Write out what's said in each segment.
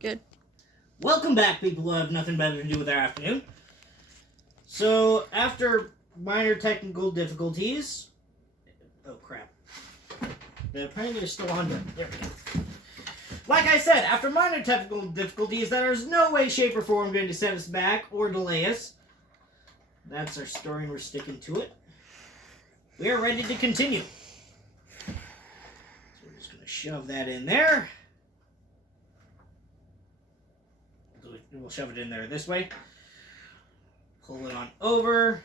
Good. Welcome back, people who have nothing better to do with their afternoon. So, after minor technical difficulties... Oh, crap. The printer is still on. There we go. Like I said, after minor technical difficulties, there is no way, shape, or form going to set us back or delay us. That's our story, and we're sticking to it. We are ready to continue. So we're just going to shove that in there. We'll shove it in there this way. Pull it on over.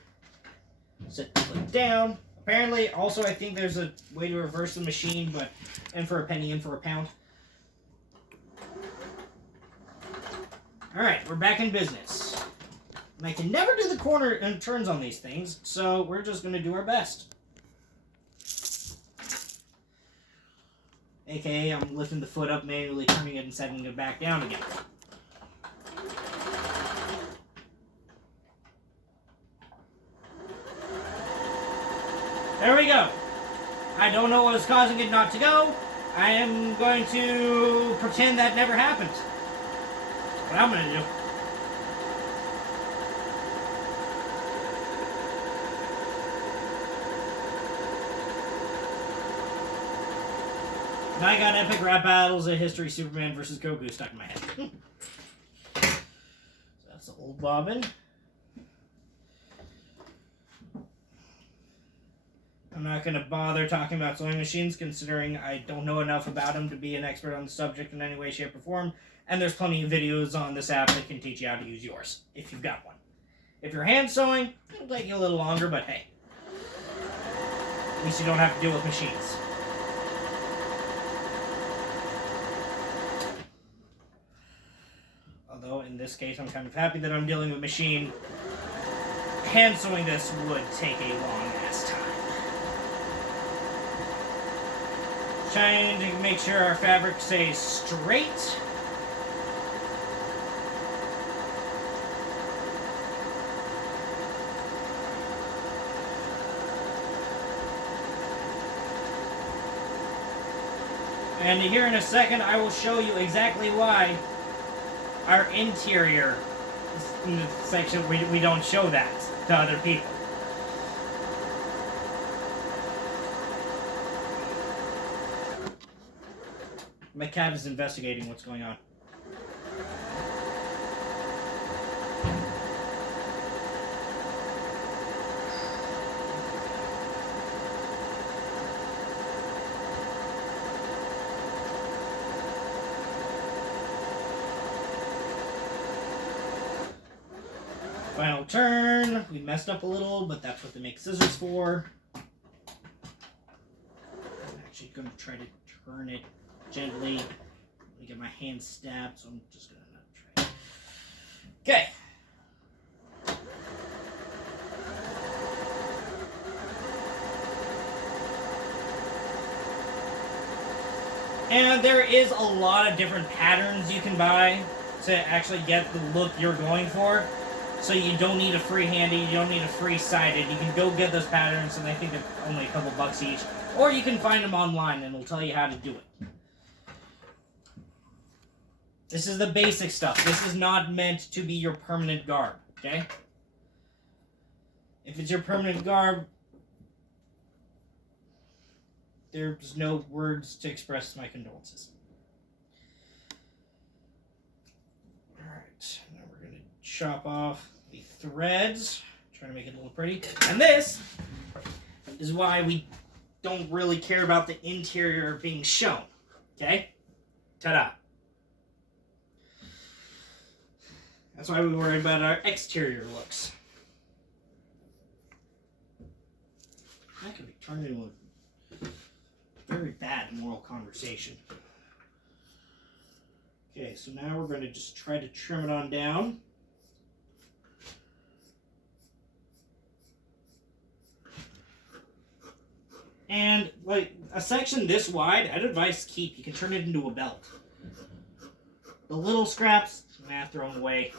Set the foot down. Apparently, also, I think there's a way to reverse the machine, but in for a penny, in for a pound. Alright, we're back in business. And I can never do the corner and turns on these things, so we're just going to do our best. AKA, I'm lifting the foot up manually, turning it and setting it back down again. There we go. I don't know what was causing it not to go. I am going to pretend that never happened. That's what I'm going to do. And I got epic rap battles of history, Superman versus Goku stuck in my head. So that's the old bobbin. I'm not going to bother talking about sewing machines, considering I don't know enough about them to be an expert on the subject in any way, shape, or form. And there's plenty of videos on this app that can teach you how to use yours, if you've got one. If you're hand sewing, it'll take you a little longer, but hey. At least you don't have to deal with machines. Although, in this case, I'm kind of happy that I'm dealing with a machine. Hand sewing this would take a long-ass time. Trying to make sure our fabric stays straight. And here in a second, I will show you exactly why our interior section, we don't show that to other people. My cat is investigating what's going on. Final turn. We messed up a little, but that's what they make scissors for. I'm actually going to try to turn it gently. Let me get my hand stabbed, so I'm just going to not try. Okay. And there is a lot of different patterns you can buy to actually get the look you're going for. So you don't need a free-handed, you don't need a free-sided. You can go get those patterns, and I think they're only a couple bucks each. Or you can find them online, and it'll tell you how to do it. This is the basic stuff. This is not meant to be your permanent garb, okay? If it's your permanent garb, there's no words to express my condolences. Alright, now we're going to chop off the threads, try to make it a little pretty. And this is why we don't really care about the interior being shown, okay? Ta-da. That's why we worry about our exterior looks. That could be turned into a very bad moral conversation. Okay, so now we're going to just try to trim it on down. And, like, a section this wide, I'd advise keep. You can turn it into a belt. The little scraps, throw them away.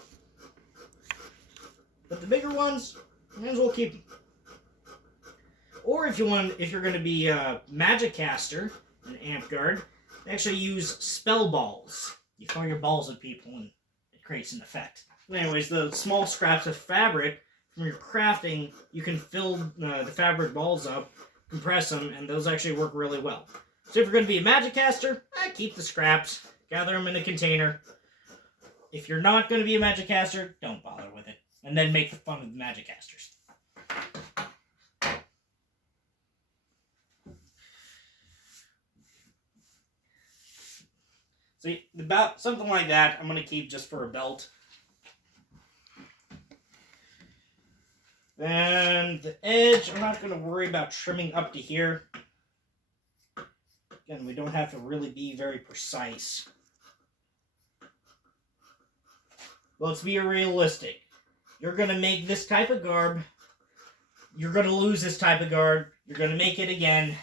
But the bigger ones, might as well keep them. Or if you're going to be a magic caster, an Amtgard, they actually use spell balls You throw your balls at people and it creates an effect. Anyways, the small scraps of fabric from your crafting, you can fill the fabric balls up, compress them, and those actually work really well. So if you're going to be a magic caster, keep the scraps, gather them in a container. If you're not going to be a magic caster, don't bother with it. And then make fun of the magic casters. So about something like that, I'm going to keep just for a belt. And the edge, I'm not going to worry about trimming up to here. Again, we don't have to really be very precise. Let's be realistic. You're going to make this type of garb. You're going to lose this type of garb. You're going to make it again.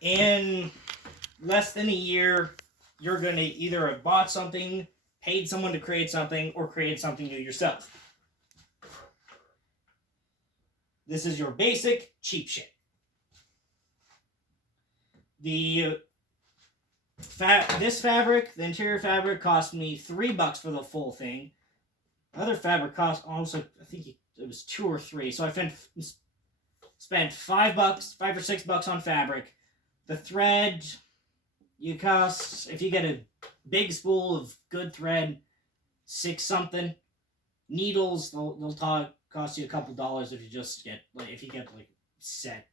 In less than a year, you're going to either have bought something, paid someone to create something, or created something new yourself. This is your basic cheap shit. This fabric, the interior fabric, cost me $3 for the full thing. Other fabric cost also, I think it was $2 or $3. So I spent $5 or $6 on fabric. The thread, if you get a big spool of good thread, $6 something. Needles, they'll cost you a couple dollars if you get set.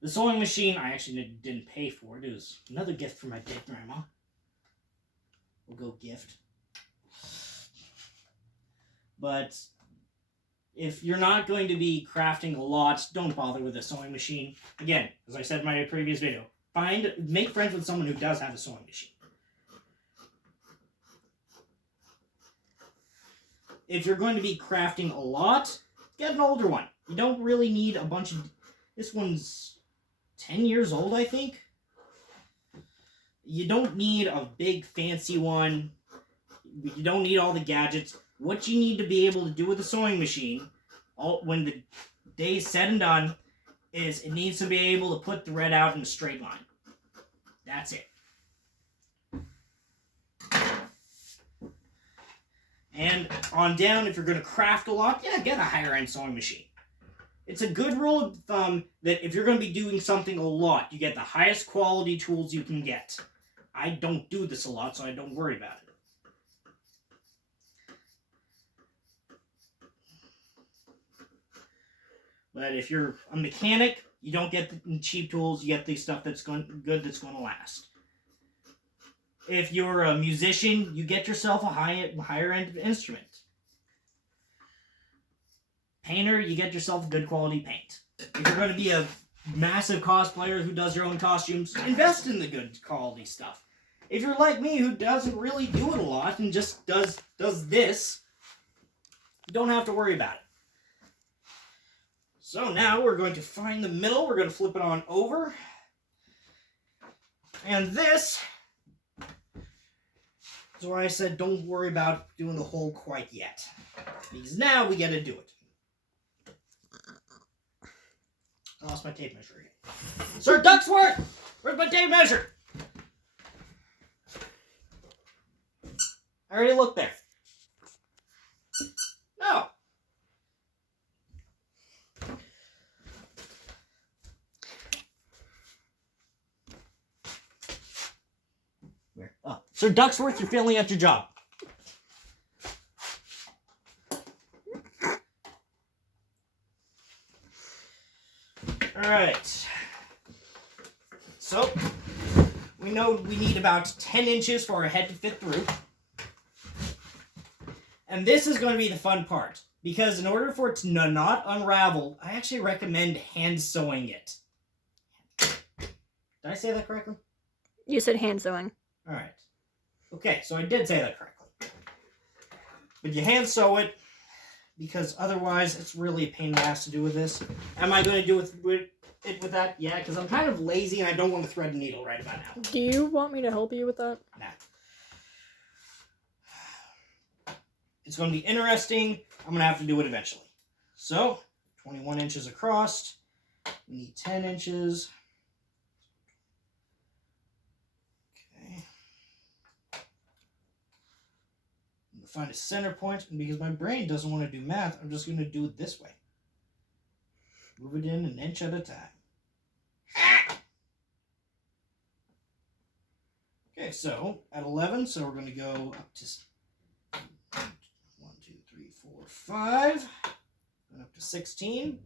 The sewing machine, I actually didn't pay for it. It was another gift from my dead grandma. We'll go gift. But if you're not going to be crafting a lot, don't bother with a sewing machine. Again, as I said in my previous video, make friends with someone who does have a sewing machine. If you're going to be crafting a lot, get an older one. You don't really need a bunch of... This one's 10 years old, I think. You don't need a big fancy one. You don't need all the gadgets. What you need to be able to do with a sewing machine, when the day's said and done, is it needs to be able to put thread out in a straight line. That's it. And on down, if you're going to craft a lot, get a higher-end sewing machine. It's a good rule of thumb that if you're going to be doing something a lot, you get the highest quality tools you can get. I don't do this a lot, so I don't worry about it. But if you're a mechanic, you don't get the cheap tools, you get the stuff that's good that's going to last. If you're a musician, you get yourself a higher end instrument. Painter, you get yourself a good quality paint. If you're going to be a massive cosplayer who does your own costumes, invest in the good quality stuff. If you're like me, who doesn't really do it a lot and just does this, you don't have to worry about it. So now we're going to find the middle. We're going to flip it on over. And this is why I said don't worry about doing the hole quite yet. Because now we got to do it. I lost my tape measure again. Sir Ducksworth! Where's my tape measure? I already looked there. No. Where? Oh, Sir Ducksworth, you're failing at your job. Alright. So, we know we need about 10 inches for our head to fit through. And this is going to be the fun part. Because in order for it to not unravel, I actually recommend hand sewing it. Did I say that correctly? You said hand sewing. Alright. Okay, so I did say that correctly. But you hand sew it, because otherwise it's really a pain in the ass to do with this. Am I going to do it with that? Yeah, because I'm kind of lazy and I don't want to thread a needle right about now. Do you want me to help you with that? Nah. It's going to be interesting. I'm going to have to do it eventually. So, 21 inches across. We need 10 inches. Okay. find a center point, and because my brain doesn't want to do math, I'm just going to do it this way. Move it in an inch at a time. Okay, so at 11, so we're going to go up to 1, 2, 3, 4, 5. Going up to 16.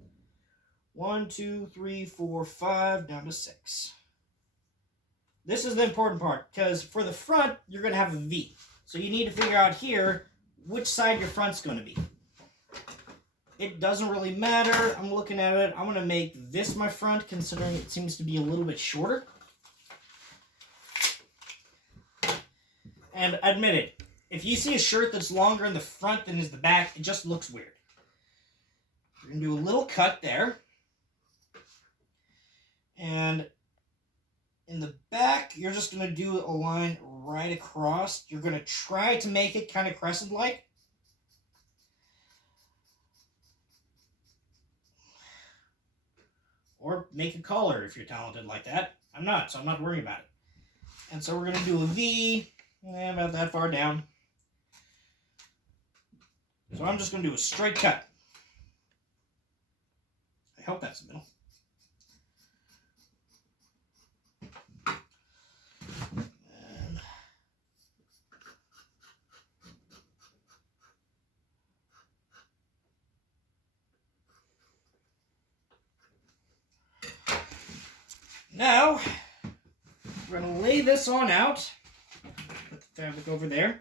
1, 2, 3, 4, 5, down to 6. This is the important part, because for the front, you're going to have a V. So you need to figure out here which side your front's going to be. It doesn't really matter. I'm looking at it. I'm going to make this my front, considering it seems to be a little bit shorter. And admit it, if you see a shirt that's longer in the front than is the back, it just looks weird. We're going to do a little cut there. And in the back, you're just going to do a line right across. You're going to try to make it kind of crescent-like. Or make a collar if you're talented like that. I'm not, so I'm not worrying about it. And so we're going to do a V, about that far down. So I'm just going to do a straight cut. I hope that's the middle. Now, we're going to lay this on out. Put the fabric over there.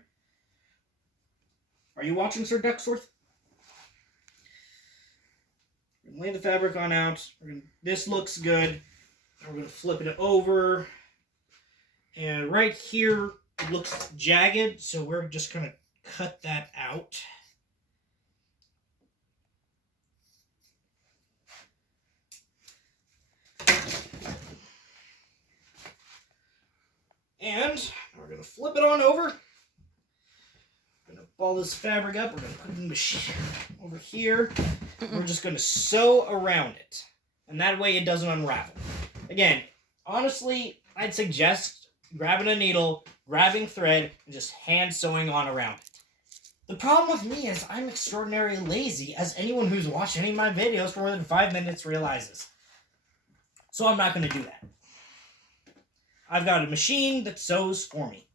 Are you watching, Sir Ducksworth? We're going to lay the fabric on out. This looks good. We're going to flip it over. And right here, it looks jagged, so we're just going to cut that out. And we're going to flip it on over. We're going to ball this fabric up. We're going to put it in the machine over here. We're just going to sew around it. And that way it doesn't unravel. Again, honestly, I'd suggest grabbing a needle, grabbing thread, and just hand sewing on around it. The problem with me is I'm extraordinarily lazy, as anyone who's watched any of my videos for more than 5 minutes realizes. So I'm not going to do that. I've got a machine that sews for me.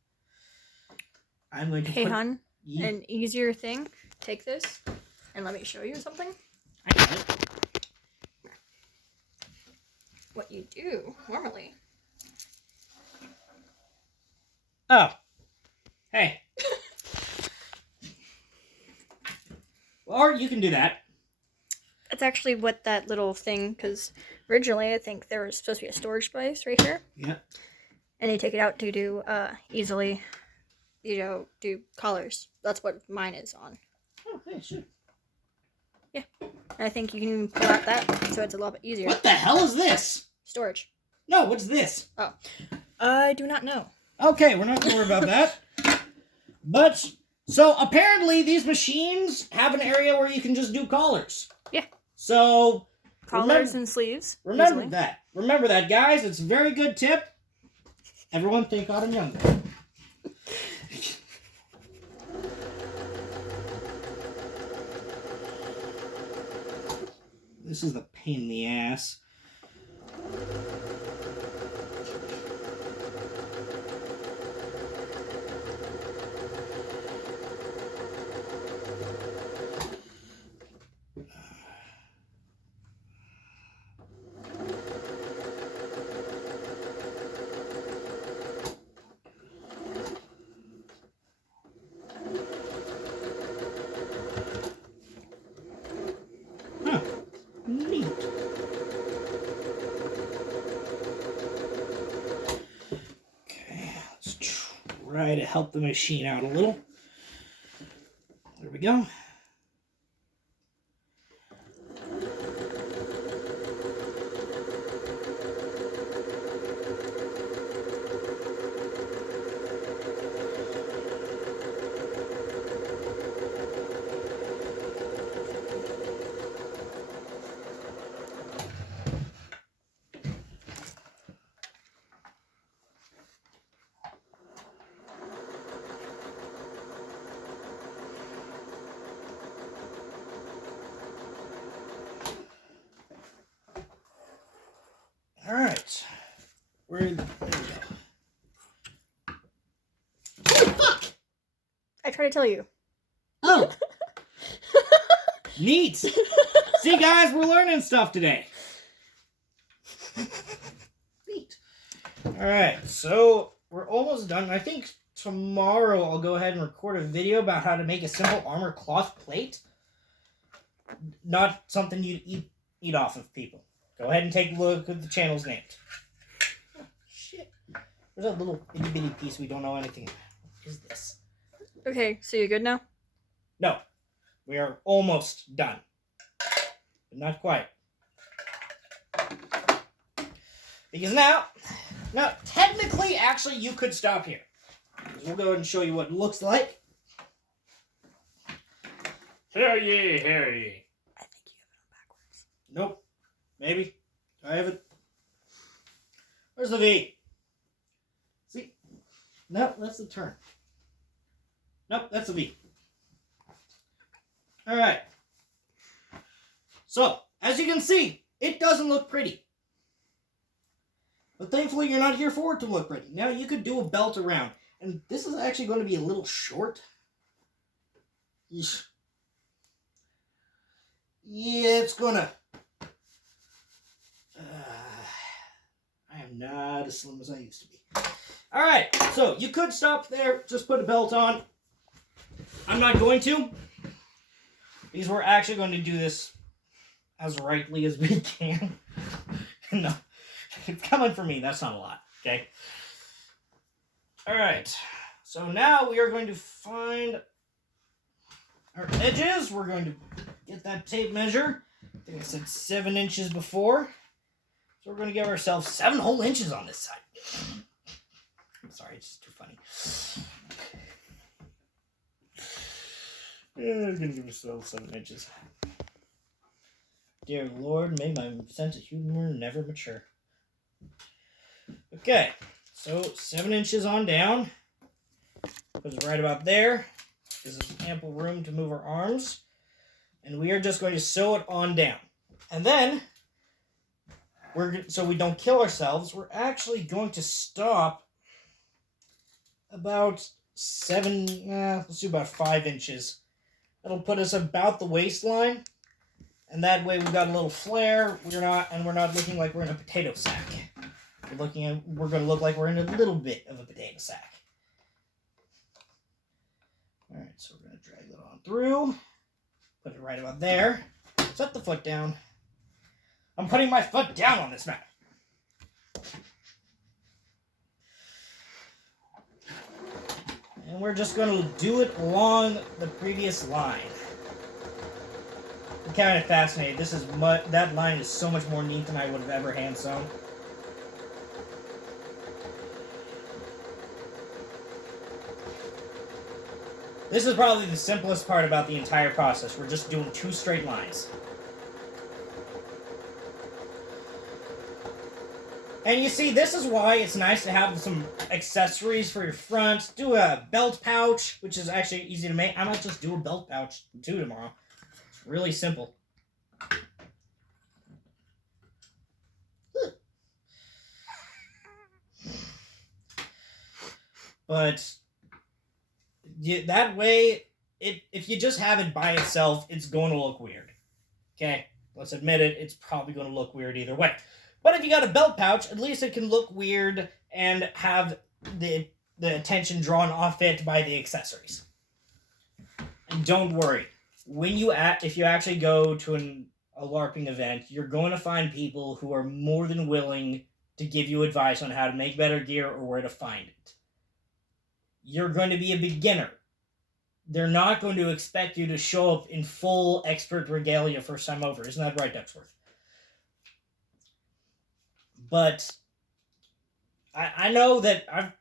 I'm going to Hey, hon, an easier thing. Take this, and let me show you something. I got it. What you do normally. Oh. Hey. Or you can do that. That's actually what that little thing, because originally I think there was supposed to be a storage space right here. Yeah. And you take it out to do easily, do collars. That's what mine is on. Oh, hey, sure. Yeah. And I think you can even pull out that, so it's a little bit easier. What the hell is this? Storage. No, what's this? Oh. I do not know. Okay, we're not going to worry about that. But, so apparently these machines have an area where you can just do collars. Yeah. So, Collars and sleeves. Remember easily. that. Remember that, guys. It's a very good tip. Everyone think Autumn Younger. This is the pain in the ass. Neat. Okay, let's try to help the machine out a little. There we go. There we go. Fuck! I tried to tell you. Oh! Neat! See, guys, we're learning stuff today. Neat. Alright, so we're almost done. I think tomorrow I'll go ahead and record a video about how to make a simple armor cloth plate. Not something you'd eat off of people. Go ahead and take a look at the channel's name. Oh, shit. There's a little itty bitty piece we don't know anything about. What is this? Okay, so you good now? No. We are almost done. But not quite. Because now, technically, actually, you could stop here. We'll go ahead and show you what it looks like. Hear ye, hear ye. I think you have it on backwards. Nope. Maybe. I have it. Where's the V? See? No, that's the turn. Nope, that's the V. Alright. So, as you can see, it doesn't look pretty. But thankfully, you're not here for it to look pretty. Now, you could do a belt around. And this is actually going to be a little short. Yeesh. Yeah, it's gonna... I am not as slim as I used to be. Alright, so you could stop there, just put a belt on. I'm not going to, because we're actually going to do this as rightly as we can. No, it's coming for me, that's not a lot, okay? Alright, so now we are going to find our edges. We're going to get that tape measure. I think I said 7 inches before. So we're going to give ourselves 7 whole inches on this side. I'm sorry, it's just too funny. Yeah, I'm going to give ourselves 7 inches. Dear Lord, may my sense of humor never mature. Okay, so 7 inches on down. Puts it right about there. Gives us ample room to move our arms. And we are just going to sew it on down. And then, so we don't kill ourselves, we're actually going to stop about let's do about 5 inches. That'll put us about the waistline. And that way we've got a little flare. We're not looking like we're in a potato sack. We're going to look like we're in a little bit of a potato sack. Alright, so we're going to drag that on through. Put it right about there. Set the foot down. I'm putting my foot down on this mat. And we're just going to do it along the previous line. I'm kind of fascinated. That line is so much more neat than I would have ever hand sewn. This is probably the simplest part about the entire process. We're just doing 2 straight lines. And you see, this is why it's nice to have some accessories for your front. Do a belt pouch, which is actually easy to make. I might just do a belt pouch too tomorrow. It's really simple. But that way, if you just have it by itself, it's going to look weird. Okay? Let's admit it, it's probably going to look weird either way. But if you got a belt pouch, at least it can look weird and have the attention drawn off it by the accessories. And don't worry, if you actually go to a LARPing event, you're going to find people who are more than willing to give you advice on how to make better gear or where to find it. You're going to be a beginner. They're not going to expect you to show up in full expert regalia first time over. Isn't that right, Ducksworth? But I know that I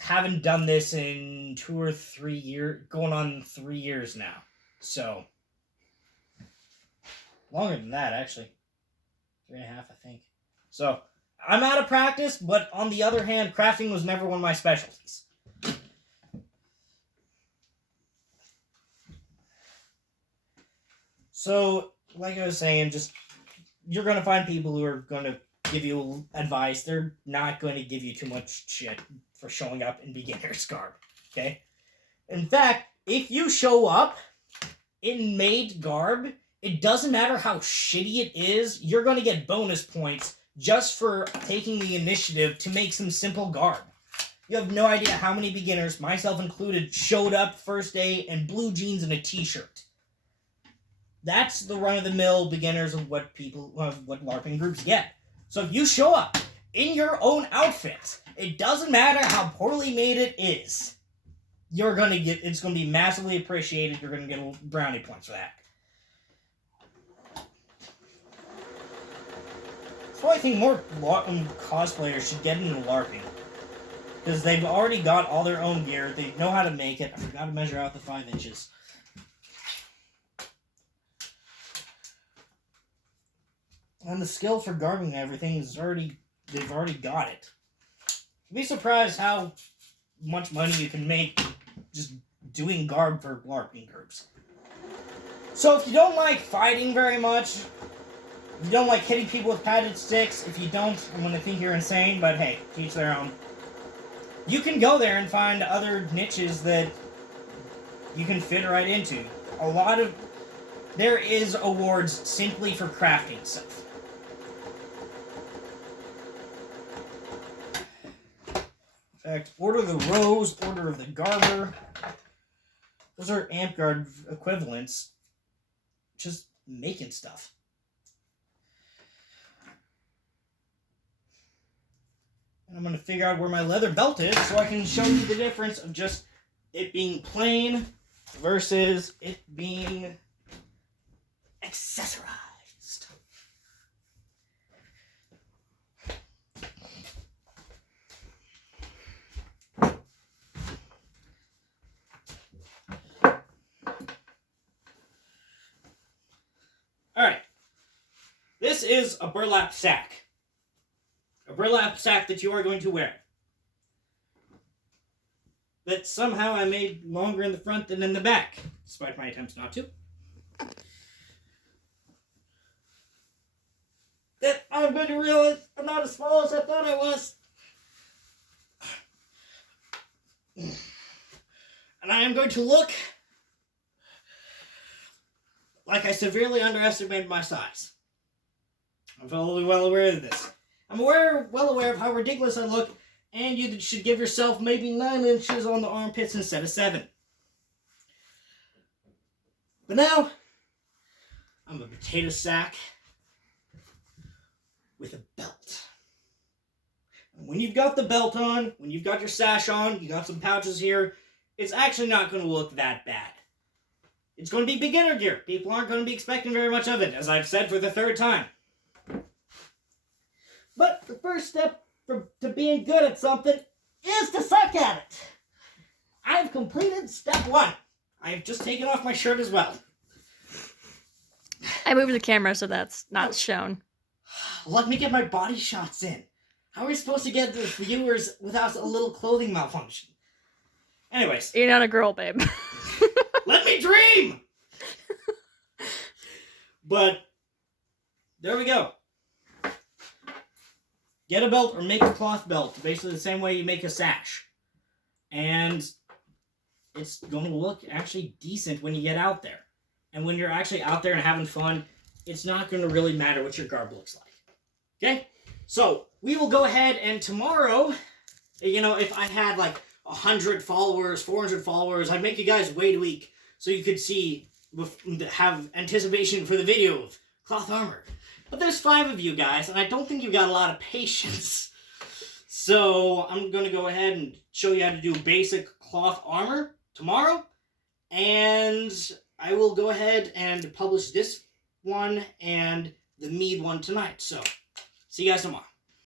haven't done this in 2 or 3 years, going on 3 years now. So, longer than that, actually. 3.5, I think. So, I'm out of practice, but on the other hand, crafting was never one of my specialties. So, like I was saying, you're going to find people who are going to give you advice. They're not going to give you too much shit for showing up in beginner's garb. Okay? In fact, if you show up in made garb, it doesn't matter how shitty it is, you're going to get bonus points just for taking the initiative to make some simple garb. You have no idea how many beginners, myself included, showed up first day in blue jeans and a t-shirt. That's the run-of-the-mill beginners of what LARPing groups get. So if you show up in your own outfit, it doesn't matter how poorly made it is. It's going to be massively appreciated. You're going to get brownie points for that. So I think more cosplayers should get into LARPing. Because they've already got all their own gear. They know how to make it. I forgot to measure out the 5 inches. And the skill for garbing everything they've already got it. You'd be surprised how much money you can make just doing garb for LARPing groups. So if you don't like fighting very much, if you don't like hitting people with padded sticks, if you don't, I'm going to think you're insane, but hey, teach their own. You can go there and find other niches that you can fit right into. There is awards simply for crafting stuff. In fact, Order of the Rose, Order of the Garber, those are Amtgard equivalents. Just making stuff. And I'm going to figure out where my leather belt is so I can show you the difference of just it being plain versus it being accessorized. Alright. This is a burlap sack. A burlap sack that you are going to wear. That somehow I made longer in the front than in the back, despite my attempts not to. That I'm going to realize I'm not as small as I thought I was. And I am going to look like I severely underestimated my size. I'm fully well aware of this. I'm well aware of how ridiculous I look, and you should give yourself maybe 9 inches on the armpits instead of 7. But now, I'm a potato sack with a belt. And when you've got the belt on, when you've got your sash on, you got some pouches here, it's actually not going to look that bad. It's going to be beginner gear. People aren't going to be expecting very much of it, as I've said for the 3rd time. But the first step to being good at something is to suck at it. I've completed step 1. I've just taken off my shirt as well. I moved the camera so that's not shown. Let me get my body shots in. How are we supposed to get the viewers without a little clothing malfunction? Anyways. You're not a girl, babe. Let me dream! But, there we go. Get a belt or make a cloth belt, basically the same way you make a sash. And it's going to look actually decent when you get out there. And when you're actually out there and having fun, it's not going to really matter what your garb looks like. Okay? So, we will go ahead and tomorrow, if I had like 100 followers, 400 followers, I'd make you guys wait a week so you could have anticipation for the video of cloth armor. But there's 5 of you guys, and I don't think you've got a lot of patience. So I'm going to go ahead and show you how to do basic cloth armor tomorrow. And I will go ahead and publish this one and the mead one tonight. So see you guys tomorrow.